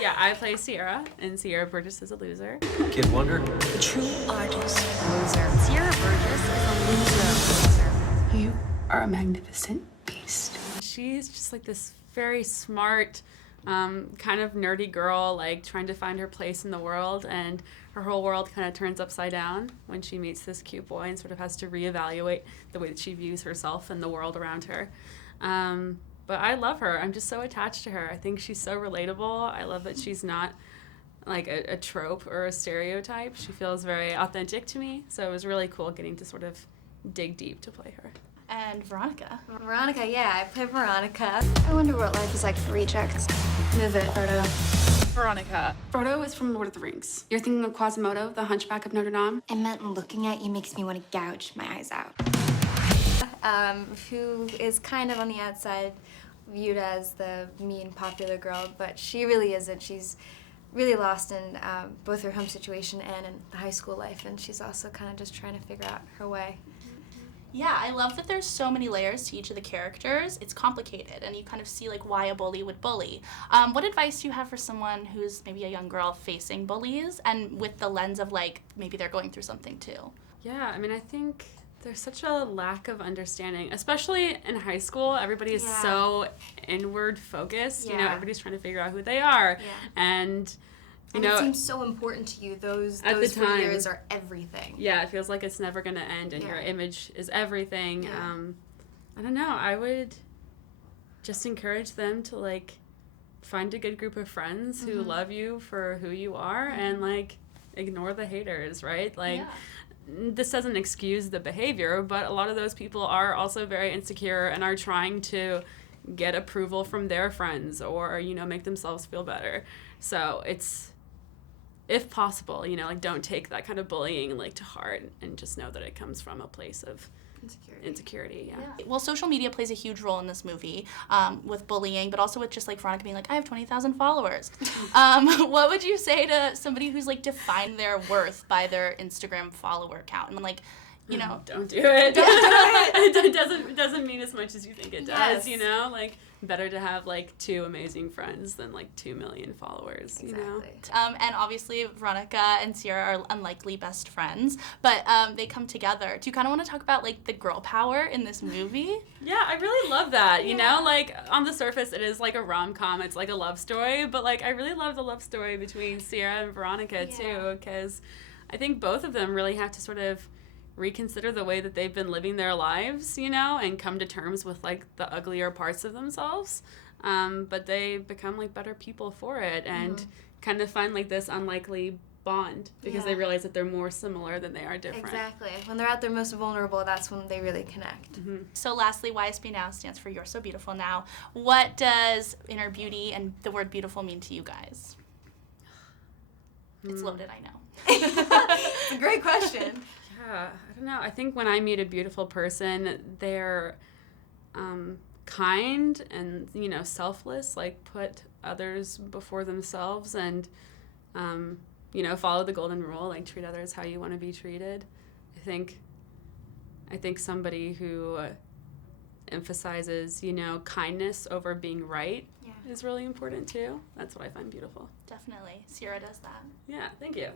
Yeah, I play Sierra, and Sierra Burgess is a loser. Kid Wonder. The true artist. Loser. Sierra Burgess is a loser. You are a magnificent beast. She's just like this very smart, kind of nerdy girl, like trying to find her place in the world, and her whole world kind of turns upside down when she meets this cute boy and sort of has to reevaluate the way that she views herself and the world around her. But I love her. I'm just so attached to her. I think she's so relatable. I love that she's not like a trope or a stereotype. She feels very authentic to me. So it was really cool getting to sort of dig deep to play her. And Veronica. Veronica, yeah, I play Veronica. I wonder what life is like for rejects. Move it, Frodo. Veronica. Frodo is from Lord of the Rings. You're thinking of Quasimodo, the Hunchback of Notre Dame? I meant looking at you makes me want to gouge my eyes out. Who is kind of on the outside viewed as the mean, popular girl, but she really isn't. She's really lost in both her home situation and in the high school life, and she's also kind of just trying to figure out her way. Yeah, I love that there's so many layers to each of the characters. It's complicated, and you kind of see like why a bully would bully. What advice do you have for someone who's maybe a young girl facing bullies, and with the lens of like maybe they're going through something too? Yeah, I mean, I think there's such a lack of understanding, especially in high school. Everybody is so inward focused. You know, everybody's trying to figure out who they are, and you know, it seems so important to you. Those at the 4 time, years are everything. Yeah, it feels like it's never going to end, and your image is everything. Yeah. I don't know. I would just encourage them to like find a good group of friends who love you for who you are, and like ignore the haters, right? Like. This doesn't excuse the behavior, but a lot of those people are also very insecure and are trying to get approval from their friends or, you know, make themselves feel better. So it's, if possible, you know, like don't take that kind of bullying like to heart, and just know that it comes from a place of insecurity. Yeah. Well, social media plays a huge role in this movie with bullying, but also with just like Veronica being like, I have 20,000 followers. What would you say to somebody who's like defined their worth by their Instagram follower count? And like, you know, don't do it. It doesn't mean as much as you think it does. Yes. You know, like better to have like 2 amazing friends than like 2 million followers. Exactly. You know. And obviously Veronica and Sierra are unlikely best friends, but they come together. Do you kind of want to talk about like the girl power in this movie? Yeah, I really love that. You know, like on the surface, it is like a rom-com. It's like a love story, but like I really love the love story between Sierra and Veronica too, because I think both of them really have to sort of reconsider the way that they've been living their lives, you know, and come to terms with like the uglier parts of themselves. But they become like better people for it, and kind of find like this unlikely bond because they realize that they're more similar than they are different. Exactly. When they're at their most vulnerable, that's when they really connect. So lastly, YSBnow stands for You're So Beautiful Now. What does inner beauty and the word beautiful mean to you guys? It's loaded, I know. It's a great question. Yeah, I don't know. I think when I meet a beautiful person, they're kind and, you know, selfless, like put others before themselves, and, you know, follow the golden rule, like treat others how you want to be treated. I think somebody who emphasizes, you know, kindness over being right is really important too. That's what I find beautiful. Definitely. Sierra does that. Yeah, thank you.